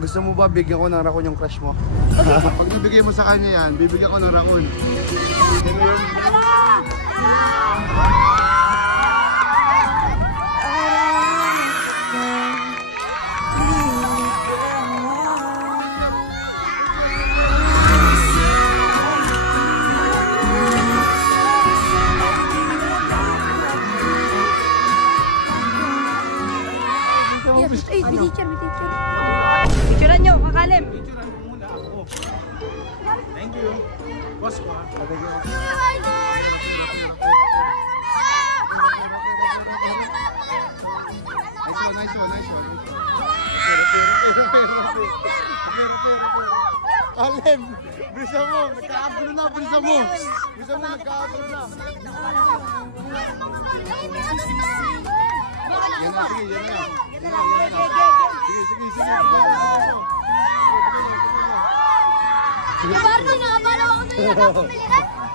Gusto mo ba bigyan ko ng raccoon yung crush mo? Pag nabigay mo sa kanya yan, bibigyan ko ng raccoon. Picturean nyo, kakalim. Picturean mo muna ako. Thank you. Boss ko ha. Nice one. Alem, bisa mo, nagkakagulo na, bisa mo. Bisa mo, nagkakagulo na. Yan na, sige, yan na. Sige. Barto na, bala ako na yun.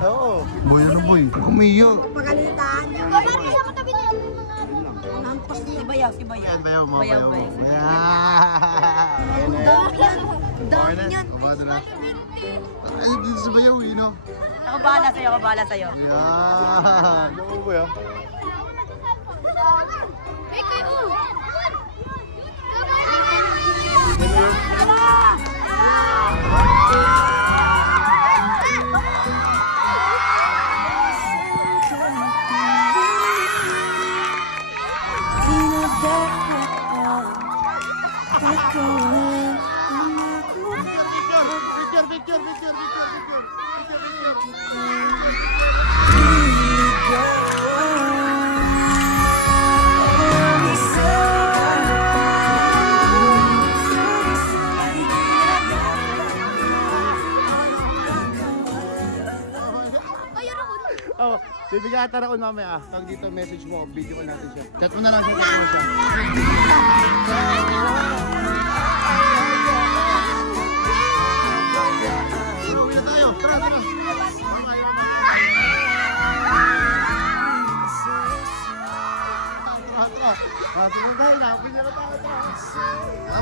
Oo. Boy, ano boy? Umiyak. Pagalitan. Barto sa matabi na yung mga Nampas si Bayaw. Bayaw. dami yan. Ay, dito sa Bayaw, no? Ako bahala sa'yo. Ayan. Ano boy ah? Eh, kayo. Oh, bibigyan ata ako mamaya. Tawag dito, message mo, video call natin siya. Chat mo na lang siya, Uwi na tayo, tara.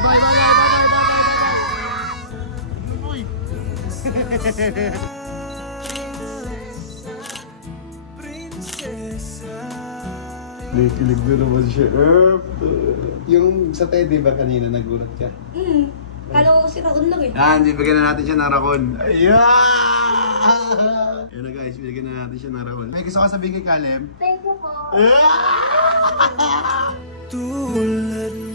Bye. Kilig na naman siya. Yung sa teddy ba kanina nagulat ka? Kala ko si Raon lang eh. Hindi, bigyan na natin siya ng raccoon. Ayan! Ayan na guys, bigyan na natin siya ng raccoon. May gusto ka sabihin kay Kalem? Thank you po. Tulad